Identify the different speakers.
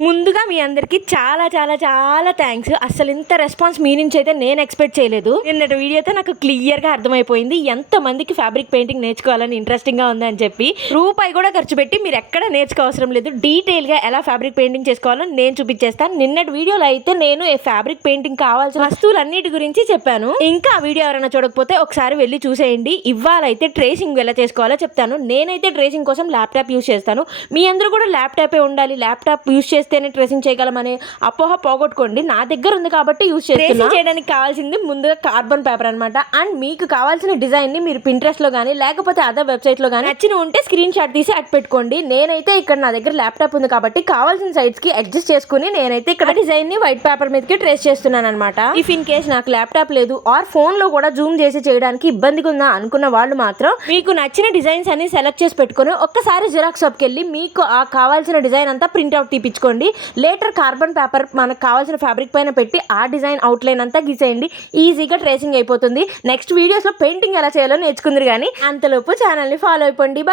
Speaker 1: ముందుగా మీ అందరికీ చాలా చాలా చాలా థ్యాంక్స్ అసలు ఇంత రెస్పాన్స్ మీ నుంచి అయితే నేను ఎక్స్పెక్ట్ చేయలేదు. నిన్నటి వీడియోతో నాకు క్లియర్గా అర్థమైపోయింది. ఎంత మందికి ఫ్యాబ్రిక్ పెయింటింగ్ నేర్చుకోవాలని ఇంట్రెస్టింగ్గా ఉంది అని చెప్పి. రూపాయి కూడా ఖర్చు పెట్టి మీరు ఎక్కడ నేర్చుకోవసరం లేదు. డీటెయిల్గా ఎలా ఫ్యాబ్రిక్ పెయింటింగ్ చేసుకోవాలో నేను చూపించేస్తాను. నిన్నటి వీడియోలో అయితే నేను ఫ్యాబ్రిక్ పెయింటింగ్ కావాల్సిన వస్తువులన్నిటి గురించి చెప్పాను. ఇంకా ఆ వీడియో ఎవరైనా చూడకపోతే ఒకసారి వెళ్ళి చూసేయండి. ఇవ్వాలైతే ట్రేసింగ్ ఎలా చేసుకోవాలో చెప్తాను. నేనైతే ట్రేసింగ్ కోసం ల్యాప్టాప్ యూస్ చేస్తాను. మీ అందరూ కూడా ల్యాప్టాపే ఉండాలి? ల్యాప్టాప్ యూస్ చేస్తేనే ట్రేసింగ్ చేయగలమనే అపోహ పోగొట్టుకోండి. నా దగ్గర ఉంది కాబట్టి యూస్ చేస్తున్నా. చేయడానికి కావాల్సింది ముందుగా కార్బన్ పేపర్ అన్నమాట. అండ్ మీకు కావాల్సిన డిజైన్ని మీరు పింట్రెస్ట్లో కానీ లేకపోతే అదర్ వెబ్సైట్లో కానీ నచ్చిన ఉంటే స్క్రీన్ షాట్ తీసి అట్ పెట్టుకోండి. నేనైతే ఇక్కడ నా దగ్గర ల్యాప్టాప్ ఉంది కాబట్టి కావాల్సిన సైడ్స్కి అడ్జస్ట్ చేసుకుని నేనైతే ఇక్కడ డిజైన్ని వైట్ పేపర్ మీదకి ట్రేస్ చేస్తున్నాను అనమాట ఇఫ్ ఇన్ కేస్ నాకు ల్యాప్టాప్ లేదు ఆర్ ఫోన్లో కూడా జూమ్ చేసి చేయడానికి ఇబ్బందిగా ఉందా అనుకున్న వాళ్ళు మాత్రం మీకు నచ్చిన డిజైన్స్ అన్ని సెలెక్ట్ చేసి పెట్టుకొని ఒక్కసారి జిరాక్స్ షాప్కి వెళ్ళి మీకు ఆ కావాల్సిన డిజైన్ అంతా ప్రింట్ అవుట్ తీపించుకోండి లేటర్ కార్బన్ పేపర్ మనకు కావాల్సిన ఫ్యాబ్రిక్ పైన పెట్టి ఆ డిజైన్ అవుట్లైన్ అంతా గీసేయండి. ఈజీగా ట్రేసింగ్ అయిపోతుంది. నెక్స్ట్ వీడియోస్లో పెయింటింగ్ ఎలా చేయాలో నేర్చుకుందరు కానీ అంతలోపు ఛానల్ని ఫాలో అయిపోండి. బాయ్